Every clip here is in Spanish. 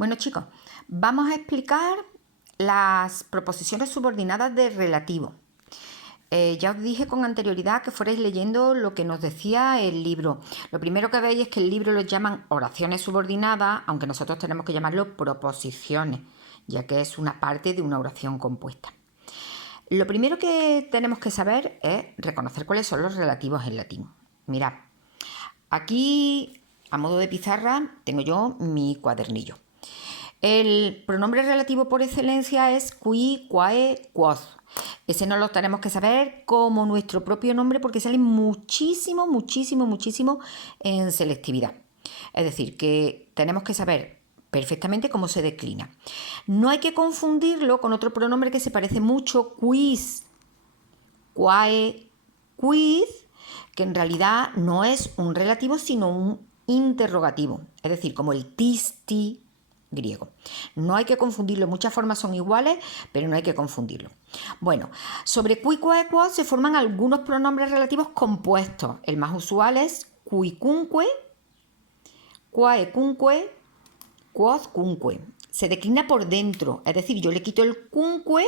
Bueno, chicos, vamos a explicar las proposiciones subordinadas de relativo. Ya os dije con anterioridad que fuerais leyendo lo que nos decía el libro. Lo primero que veis es que el libro lo llaman oraciones subordinadas, aunque nosotros tenemos que llamarlo proposiciones, ya que es una parte de una oración compuesta. Lo primero que tenemos que saber es reconocer cuáles son los relativos en latín. Mirad, aquí a modo de pizarra tengo yo mi cuadernillo. El pronombre relativo por excelencia es qui, quae, quos. Ese no lo tenemos que saber como nuestro propio nombre porque sale muchísimo en selectividad. Es decir, que tenemos que saber perfectamente cómo se declina. No hay que confundirlo con otro pronombre que se parece mucho, quis, quae, quid, que en realidad no es un relativo sino un interrogativo. Es decir, como el tisti griego. No hay que confundirlo, muchas formas son iguales, pero no hay que confundirlo. Bueno, sobre qui, quae, quos se forman algunos pronombres relativos compuestos. El más usual es quicunque, quaecunque, quoscunque. Se declina por dentro, es decir, yo le quito el cunque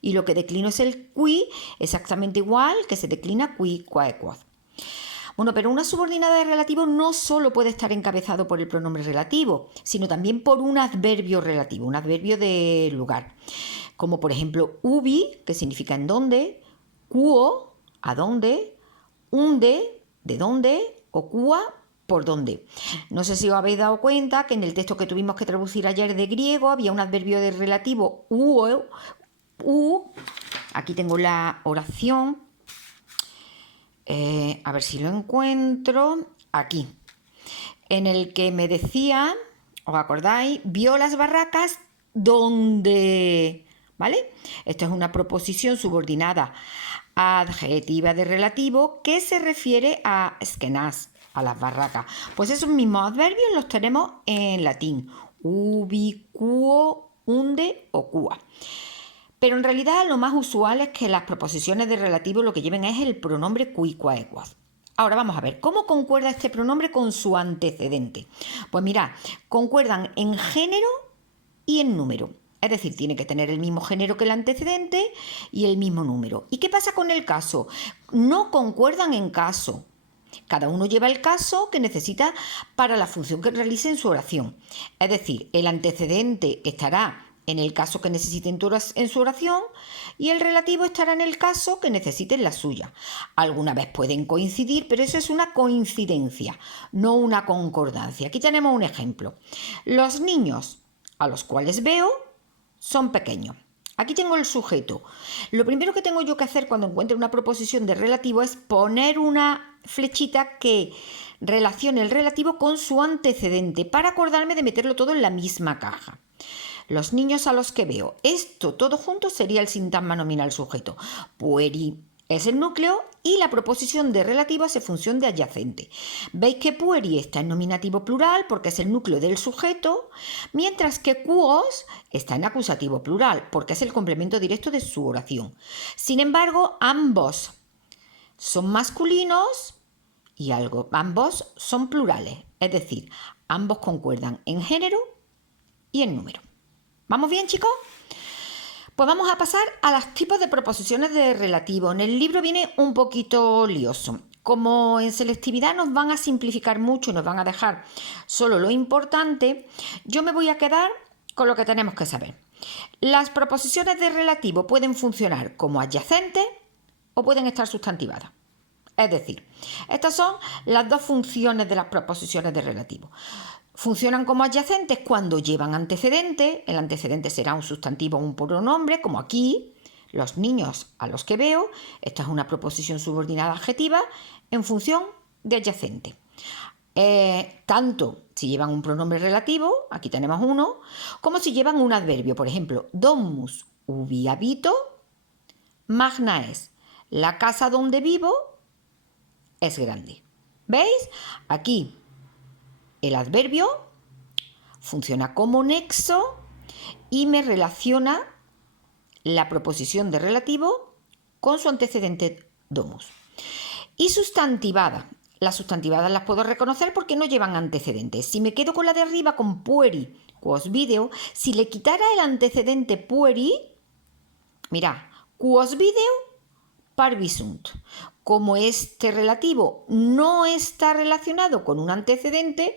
y lo que declino es el qui, exactamente igual que se declina qui, quae, quos. Bueno, pero una subordinada de relativo no solo puede estar encabezado por el pronombre relativo, sino también por un adverbio relativo, un adverbio de lugar. Como por ejemplo ubi, que significa en dónde, quo, a dónde, unde, de dónde, o qua, por dónde. No sé si os habéis dado cuenta que en el texto que tuvimos que traducir ayer de griego había un adverbio de relativo u. Aquí tengo la oración. A ver si lo encuentro. Aquí. En el que me decía, ¿os acordáis? Vio las barracas donde... ¿Vale? Esto es una proposición subordinada adjetiva de relativo que se refiere a esquenas, a las barracas. Pues esos mismos adverbios los tenemos en latín. Ubi, quo, unde o qua. Pero en realidad lo más usual es que las proposiciones de relativo lo que lleven es el pronombre qui, quae, quos. Ahora vamos a ver, ¿cómo concuerda este pronombre con su antecedente? Pues mirad, concuerdan en género y en número. Es decir, tiene que tener el mismo género que el antecedente y el mismo número. ¿Y qué pasa con el caso? No concuerdan en caso. Cada uno lleva el caso que necesita para la función que realice en su oración. Es decir, el antecedente estará en el caso que necesiten en su oración y el relativo estará en el caso que necesiten la suya. Alguna vez pueden coincidir, pero eso es una coincidencia, no una concordancia. Aquí tenemos un ejemplo. Los niños a los cuales veo son pequeños. Aquí tengo el sujeto. Lo primero que tengo yo que hacer cuando encuentre una proposición de relativo es poner una flechita que relacione el relativo con su antecedente para acordarme de meterlo todo en la misma caja. Los niños a los que veo. Esto todo junto sería el sintagma nominal sujeto. Pueri es el núcleo y la proposición de relativo hace función de adyacente. Veis que pueri está en nominativo plural porque es el núcleo del sujeto, mientras que quos está en acusativo plural porque es el complemento directo de su oración. Sin embargo, ambos son masculinos y ambos son plurales, es decir, ambos concuerdan en género y en número. ¿Vamos bien, chicos? Pues vamos a pasar a los tipos de proposiciones de relativo. En el libro viene un poquito lioso. Como en selectividad nos van a simplificar mucho y nos van a dejar solo lo importante, yo me voy a quedar con lo que tenemos que saber. Las proposiciones de relativo pueden funcionar como adyacentes o pueden estar sustantivadas. Es decir, estas son las dos funciones de las proposiciones de relativo. Funcionan como adyacentes cuando llevan antecedente. El antecedente será un sustantivo o un pronombre, como aquí, los niños a los que veo. Esta es una proposición subordinada adjetiva en función de adyacente. Tanto si llevan un pronombre relativo, aquí tenemos uno, como si llevan un adverbio. Por ejemplo, domus ubi habito, magna es, la casa donde vivo es grande. ¿Veis? Aquí el adverbio funciona como nexo y me relaciona la proposición de relativo con su antecedente domus. Y sustantivada. Las sustantivadas las puedo reconocer porque no llevan antecedentes. Si me quedo con la de arriba, con pueri quos video, si le quitara el antecedente pueri, mirad, quos video parvisunt. Como este relativo no está relacionado con un antecedente,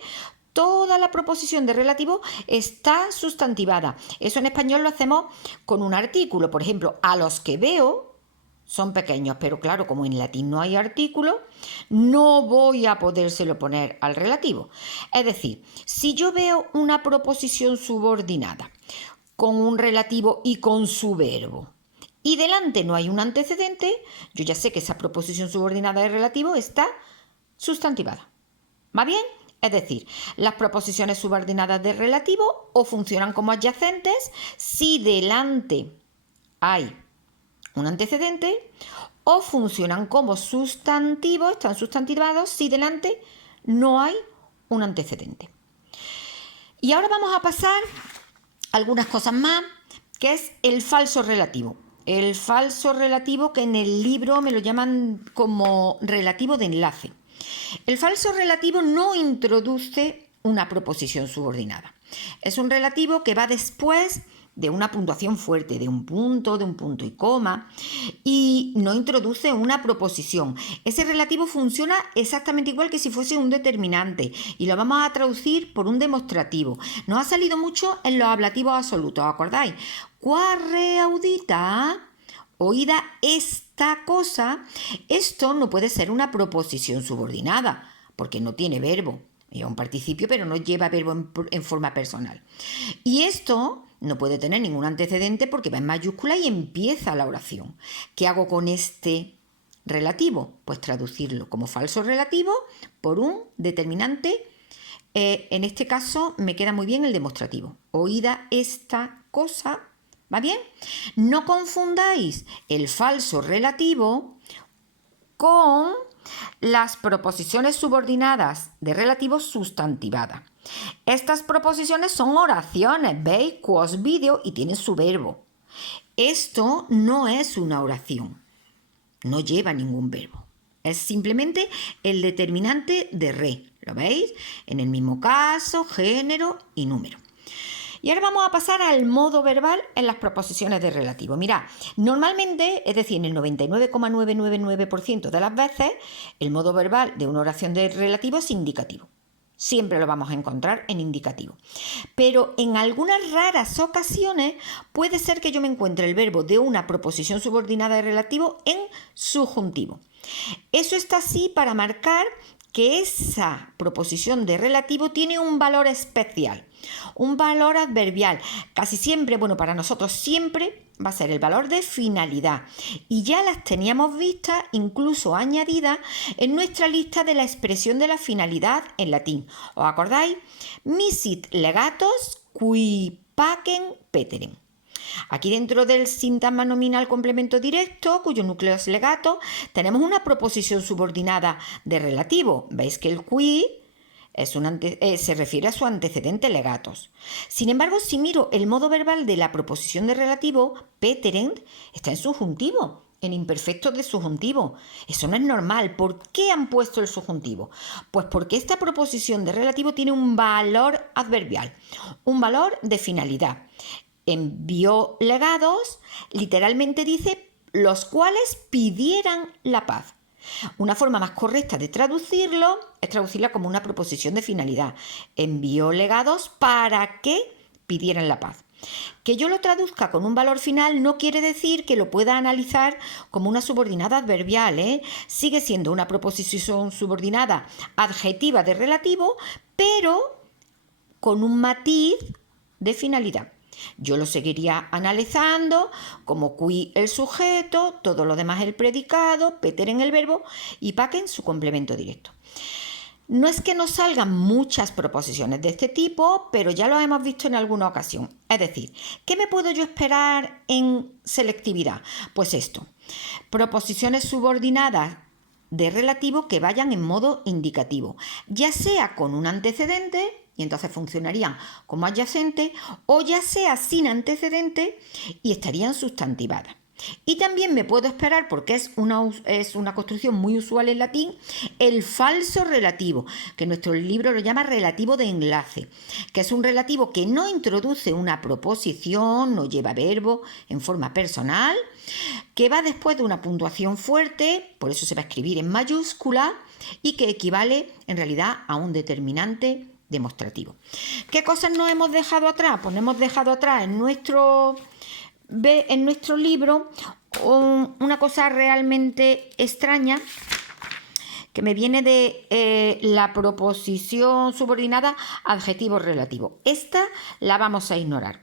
toda la proposición de relativo está sustantivada. Eso en español lo hacemos con un artículo. Por ejemplo, a los que veo son pequeños, pero claro, como en latín no hay artículo, no voy a podérselo poner al relativo. Es decir, si yo veo una proposición subordinada con un relativo y con su verbo, y delante no hay un antecedente, yo ya sé que esa proposición subordinada de relativo está sustantivada. ¿Va bien? Es decir, las proposiciones subordinadas de relativo o funcionan como adyacentes si delante hay un antecedente, o funcionan como sustantivos, están sustantivados si delante no hay un antecedente. Y ahora vamos a pasar a algunas cosas más, que es el falso relativo. El falso relativo, que en el libro me lo llaman como relativo de enlace. El falso relativo no introduce una proposición subordinada. Es un relativo que va después de una puntuación fuerte, de un punto y coma, y no introduce una proposición. Ese relativo funciona exactamente igual que si fuese un determinante y lo vamos a traducir por un demostrativo. Nos ha salido mucho en los ablativos absolutos, ¿os acordáis? Quare audita, oída esta cosa. Esto no puede ser una proposición subordinada porque no tiene verbo. Es un participio, pero no lleva verbo en forma personal. Y esto no puede tener ningún antecedente porque va en mayúscula y empieza la oración. ¿Qué hago con este relativo? Pues traducirlo como falso relativo por un determinante. En este caso me queda muy bien el demostrativo. Oída esta cosa. ¿Va bien? No confundáis el falso relativo con las proposiciones subordinadas de relativo sustantivada. Estas proposiciones son oraciones, ¿veis? Quos video, y tienen su verbo. Esto no es una oración, no lleva ningún verbo. Es simplemente el determinante de re, ¿lo veis? En el mismo caso, género y número. Y ahora vamos a pasar al modo verbal en las proposiciones de relativo. Mirad, normalmente, es decir, en el 99,999% de las veces, el modo verbal de una oración de relativo es indicativo. Siempre lo vamos a encontrar en indicativo. Pero en algunas raras ocasiones puede ser que yo me encuentre el verbo de una proposición subordinada de relativo en subjuntivo. Eso está así para marcar que esa proposición de relativo tiene un valor especial, un valor adverbial. Casi siempre, bueno, para nosotros siempre va a ser el valor de finalidad. Y ya las teníamos vistas, incluso añadidas, en nuestra lista de la expresión de la finalidad en latín. ¿Os acordáis? Misit legatos qui pacem peterem. Aquí dentro del sintagma nominal complemento directo, cuyo núcleo es legato, tenemos una proposición subordinada de relativo. Veis que el qui se refiere a su antecedente legatos. Sin embargo, si miro el modo verbal de la proposición de relativo, peterem está en subjuntivo, en imperfecto de subjuntivo. Eso no es normal. ¿Por qué han puesto el subjuntivo? Pues porque esta proposición de relativo tiene un valor adverbial, un valor de finalidad. Envió legados, literalmente dice, los cuales pidieran la paz. Una forma más correcta de traducirlo es traducirla como una proposición de finalidad. Envió legados para que pidieran la paz. Que yo lo traduzca con un valor final no quiere decir que lo pueda analizar como una subordinada adverbial, Sigue siendo una proposición subordinada adjetiva de relativo, pero con un matiz de finalidad. Yo lo seguiría analizando como qui el sujeto, todo lo demás el predicado, peterem el verbo y pacem su complemento directo. No es que nos salgan muchas proposiciones de este tipo, pero ya lo hemos visto en alguna ocasión. Es decir, ¿qué me puedo yo esperar en selectividad? Pues esto, proposiciones subordinadas de relativo que vayan en modo indicativo, ya sea con un antecedente, y entonces funcionarían como adyacente, o ya sea sin antecedente y estarían sustantivadas. Y también me puedo esperar, porque es una construcción muy usual en latín, el falso relativo, que nuestro libro lo llama relativo de enlace, que es un relativo que no introduce una proposición, no lleva verbo en forma personal, que va después de una puntuación fuerte, por eso se va a escribir en mayúscula, y que equivale en realidad a un determinante demostrativo. ¿Qué cosas nos hemos dejado atrás? Pues hemos dejado atrás en nuestro libro una cosa realmente extraña que me viene de la proposición subordinada adjetivo relativo. Esta la vamos a ignorar.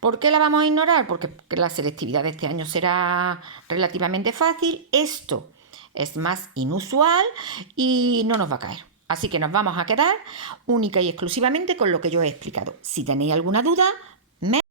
¿Por qué la vamos a ignorar? Porque la selectividad de este año será relativamente fácil. Esto es más inusual y no nos va a caer. Así que nos vamos a quedar única y exclusivamente con lo que yo he explicado. Si tenéis alguna duda,